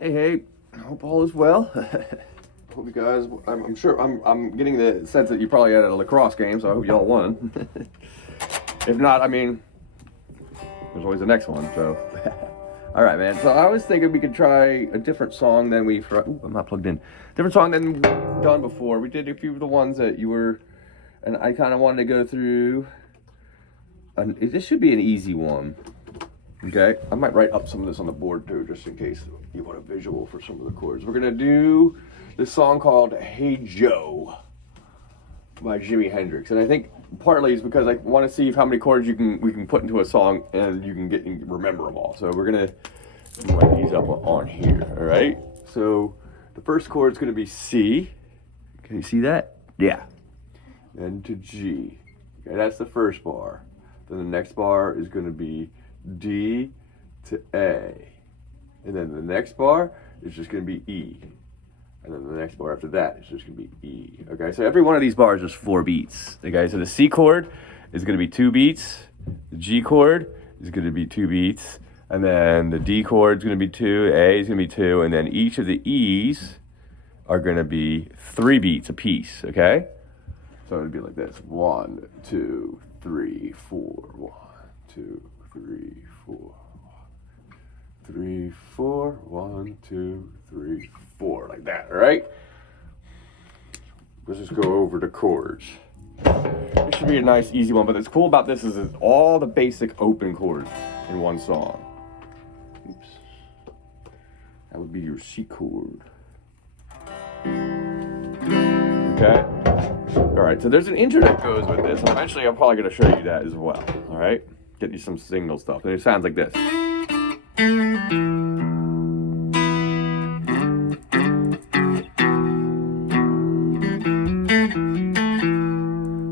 Hey, hope all is well. Hope you guys, I'm sure, I'm getting the sense that you probably had a lacrosse game, so I hope y'all won. If not, I mean, there's always the next one, so. All right, man, so I was thinking we could try a different song than I'm not plugged in. Different song than we've done before. We did a few of the ones that you were, and I kind of wanted to go through. This should be an easy one. Okay, I might write up some of this on the board too, just in case you want a visual for some of the chords. We're gonna do this song called "Hey Joe" by Jimi Hendrix, and I think partly is because I want to see how many chords we can put into a song and you can remember them all. So we're gonna write these up on here. All right. So the first chord is gonna be C. Can you see that? Yeah. Then to G. Okay, that's the first bar. Then the next bar is gonna be D to A, and then the next bar is just going to be E, and then the next bar after that is just going to be E. Okay, so every one of these bars is 4 beats. Okay, so the C chord is going to be 2 beats, the G chord is going to be 2 beats, and then the D chord is going to be 2, A is going to be 2, and then each of the E's are going to be 3 beats a piece. Okay, so it would be like this: 1, 2, 3, 4, 1, 2, 3, 4, 3, 4, 1, 2, 3, 4, like that. All right. Let's just go over the chords. This should be a nice, easy one. But what's cool about this is it's all the basic open chords in one song. Oops. That would be your C chord. Okay. All right. So there's an intro that goes with this, and eventually I'm probably going to show you that as well. All right. Get you some signal stuff. And it sounds like this.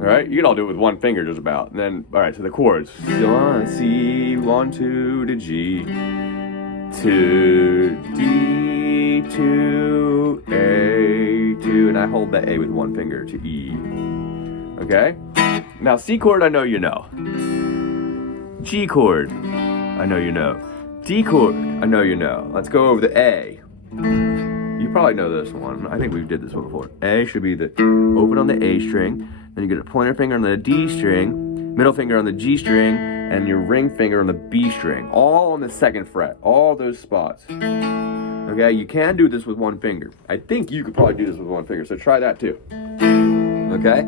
Alright, you can all do it with one finger just about. And then, alright, so the chords. C, 1, 2 to G, to D, to A, to, and I hold that A with one finger, to E. Okay? Now C chord, I know you know. G chord, I know you know. D chord, I know you know. Let's go over the A. You probably know this one. I think we did this one before. A should be the open on the A string. Then you get a pointer finger on the D string, middle finger on the G string, and your ring finger on the B string. All on the 2nd fret. All those spots. Okay, you can do this with one finger. I think you could probably do this with one finger, so try that too. Okay?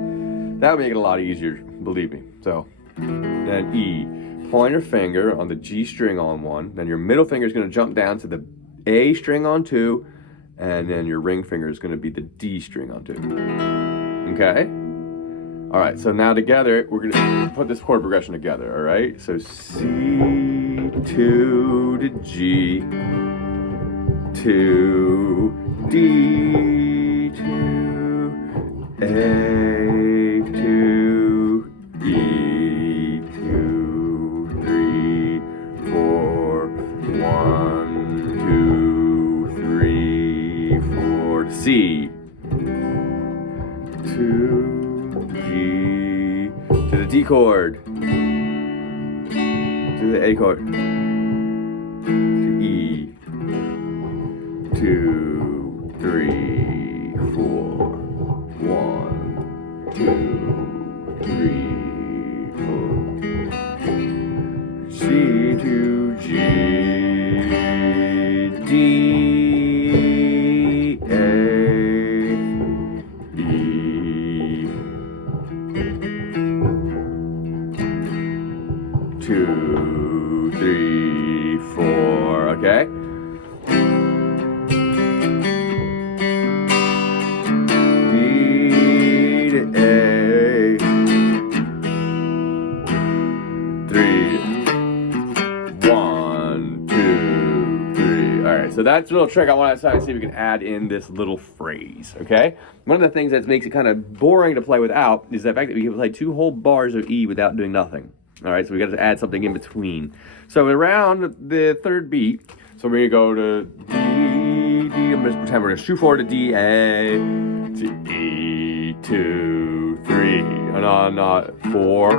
That would make it a lot easier, believe me. So, then E. Pointer finger on the G string on 1, then your middle finger is going to jump down to the A string on 2, and then your ring finger is going to be the D string on 2. Okay? Alright, so now together, we're going to put this chord progression together, alright? So C, 2 to G, to D, to A, to E, 2, 3, 4, 1, 2, 3, 4, C, 2, G, to the D chord, to the A chord, to E, 2, 3, 4, 1, 2, 3, 4, C to G, D, A, E, 2, 3, 4, okay? D to A, 3, 1, 2, 3. All right, so that's a little trick I want to try to see if we can add in this little phrase, okay? One of the things that makes it kind of boring to play without is the fact that we can play 2 whole bars of E without doing nothing. All right, so we got to add something in between. So around the 3rd beat, so we're going to go to D, I'm just pretend we're going to shoot forward to D, A, to E, 2, 3, and on 4.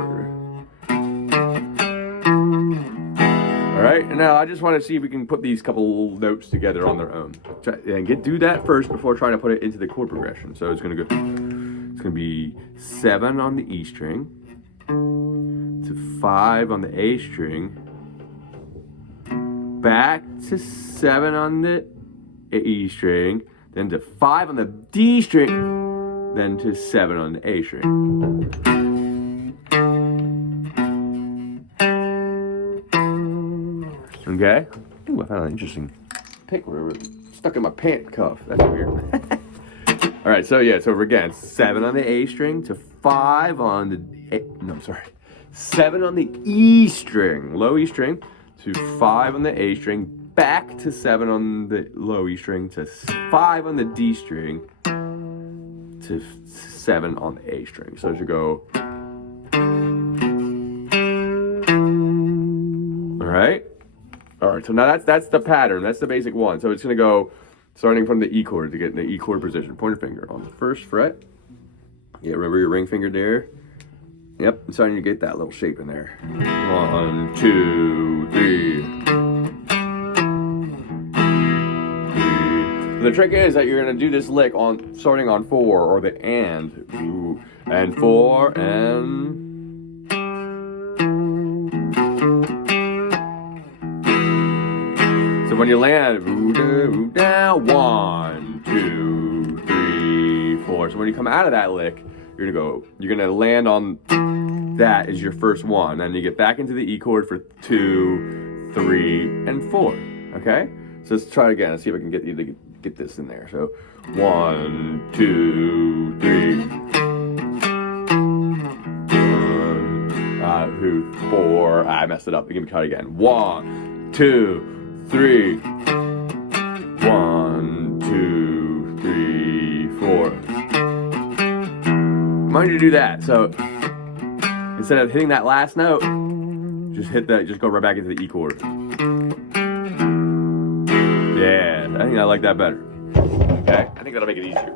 All right, and now I just want to see if we can put these couple notes together on their own. And do that first before trying to put it into the chord progression. So it's gonna be 7 on the E string, to 5 on the A string, back to 7 on the E string, then to 5 on the D string, then to 7 on the A string. Okay? Ooh, I found an interesting pick where it was stuck in my pant cuff. That's weird. All right, so yeah, so again, 7 on the A string to 5 on the 7 on the E string, low E string, to 5 on the A string, back to 7 on the low E string, to 5 on the D string, to 7 on the A string. So it should go. All right. All right, so now that's the pattern. That's the basic one. So it's going to go starting from the E chord to get in the E chord position. Point your finger on the first fret. Yeah, remember your ring finger there? Yep, it's starting to get that little shape in there. 1, 2, 3. The trick is that you're going to do this lick on starting on 4 or the and. Ooh, and 4 and. So when you land, down, 1, 2, 3, 4. So when you come out of that lick, you're gonna land on that as your first one. Then you get back into the E chord for 2, 3, and 4. Okay? So let's try it again. Let's see if I can get you to get this in there. So 1, 2, 3. 1, 2, 4. I messed it up. Give me try it again. 1, 2, 3. 1, 2, 3, 4. I want you to do that. So instead of hitting that last note, just go right back into the E chord. Yeah, I think I like that better. Okay, I think that'll make it easier.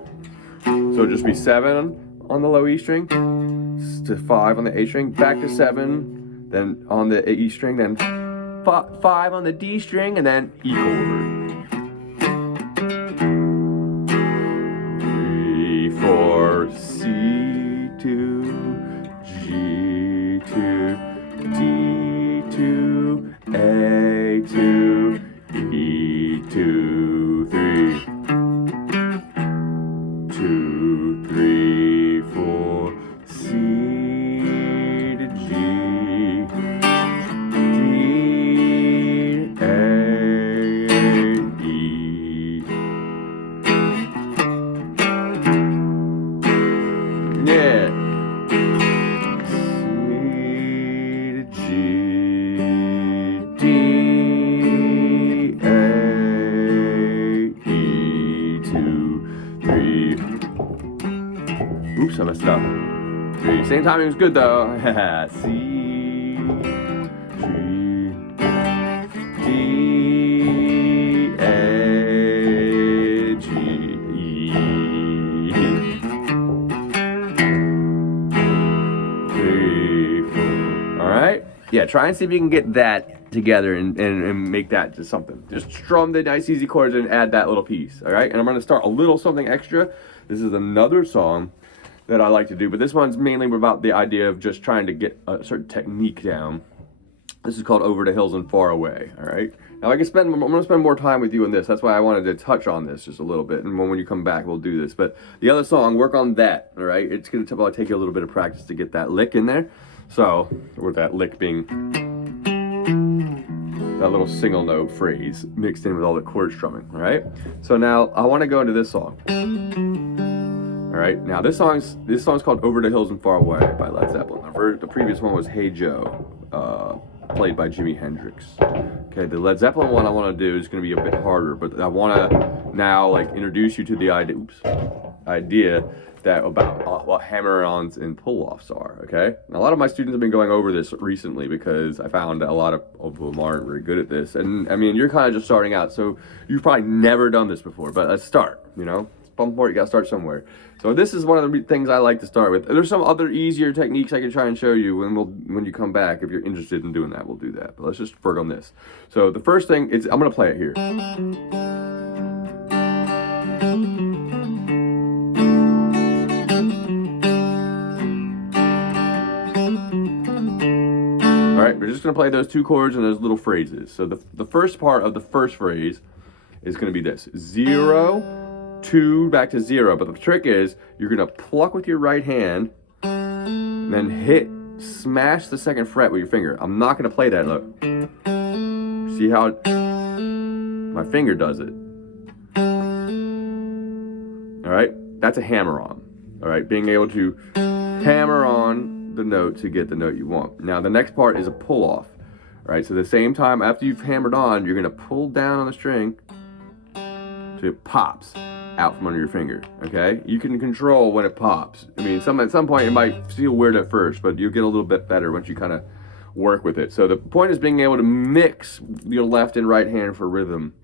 So it'll just be 7 on the low E string, to 5 on the A string, back to 7, then on the E string, then 5 on the D string, and then E chord. 3, 4, C2, G2, D2, A2, E2, 3. 2, 3, 4, C to G. Oops, I messed up. 3. Same timing was good though. C, G, D, A, G, E. 3, 4. All right. Yeah, try and see if you can get that together and make that just something. Just strum the nice easy chords and add that little piece. All right. And I'm going to start a little something extra. This is another song that I like to do, but this one's mainly about the idea of just trying to get a certain technique down. This is called Over the Hills and Far Away, all right? Now I'm gonna spend more time with you in this. That's why I wanted to touch on this just a little bit, and when you come back, we'll do this. But the other song, work on that, all right? It's gonna probably take you a little bit of practice to get that lick in there. So, or that lick being that little single note phrase mixed in with all the chord strumming, all right? So now I wanna go into this song. All right, now this song's called Over the Hills and Far Away by Led Zeppelin. The previous one was Hey Joe, played by Jimi Hendrix. Okay, the Led Zeppelin one I want to do is going to be a bit harder, but I want to now like introduce you to the idea that about what hammer-ons and pull-offs are, okay? Now, a lot of my students have been going over this recently because I found a lot of them aren't very good at this. And I mean, you're kind of just starting out, so you've probably never done this before, but let's start, you know? bumping part, you gotta start somewhere. So this is one of the things I like to start with. There's some other easier techniques I can try and show you when you come back. If you're interested in doing that, we'll do that. But let's just work on this. So the first thing is, I'm gonna play it here. All right, we're just gonna play those two chords and those little phrases. So the first part of the first phrase is gonna be this: 0, 2, back to 0. But the trick is, you're gonna pluck with your right hand, and then smash the second fret with your finger. I'm not gonna play that, look. See how my finger does it? All right, that's a hammer on. All right, being able to hammer on the note to get the note you want. Now the next part is a pull off. All right, so the same time after you've hammered on, you're gonna pull down on the string so it pops out from under your finger. Okay, you can control when it pops. I mean, at some point it might feel weird at first, but you'll get a little bit better once you kind of work with it. So the point is being able to mix your left and right hand for rhythm.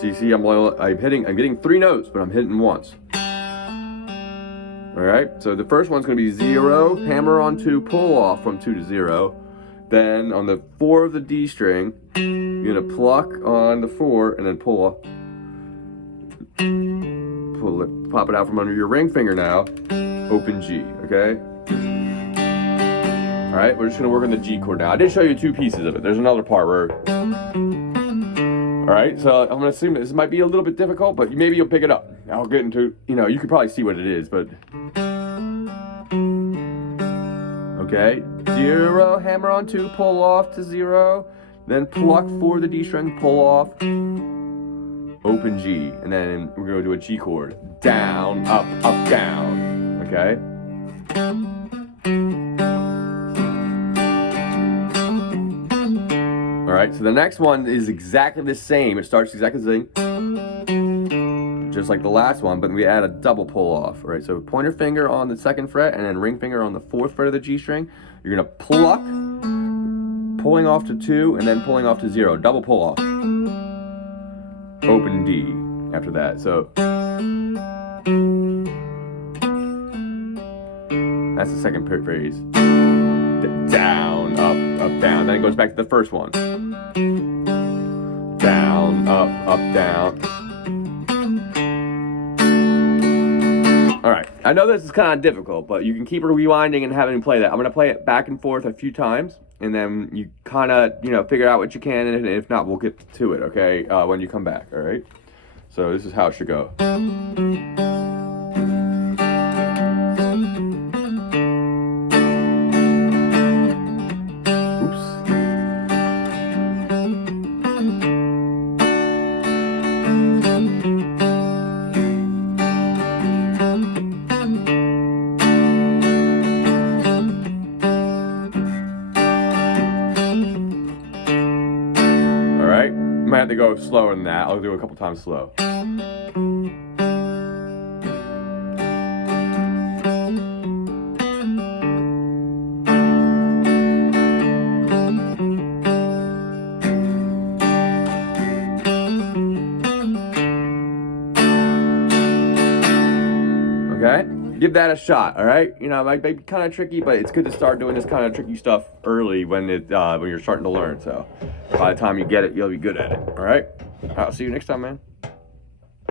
See, I'm getting 3 notes, but I'm hitting once. All right, so the first one's gonna be 0, hammer on 2, pull off from 2 to 0. Then on the 4 of the D string, you're gonna pluck on the 4 and then pull off. Pop it out from under your ring finger now. Open G, okay? All right, we're just gonna work on the G chord now. I did show you 2 pieces of it. There's another part where, all right, so I'm gonna assume this might be a little bit difficult, but maybe you'll pick it up. I'll get into, you could probably see what it is, but. Okay, 0, hammer on 2, pull off to 0, then pluck 4 the D string, pull off, open G, and then we're gonna do a G chord. Down, up, up, down, okay? All right, so the next one is exactly the same. It starts exactly the same, just like the last one, but we add a double pull off. All right, so pointer finger on the 2nd fret and then ring finger on the 4th fret of the G string. You're gonna pluck, pulling off to 2, and then pulling off to 0. Double pull off. Open D after that. So that's the second phrase. Down, up, down. Then it goes back to the first one. Down, up, down. All right, I know this is kind of difficult, but you can keep rewinding and having me play that. I'm gonna play it back and forth a few times, and then you kind of, figure out what you can, and if not, we'll get to it, okay, when you come back, all right? So this is how it should go. Might have to go slower than that. I'll do a couple times slow. Okay? Give that a shot, all right? It might be kind of tricky, but it's good to start doing this kind of tricky stuff early when you're starting to learn. So by the time you get it, you'll be good at it, all right? I'll see you next time, man.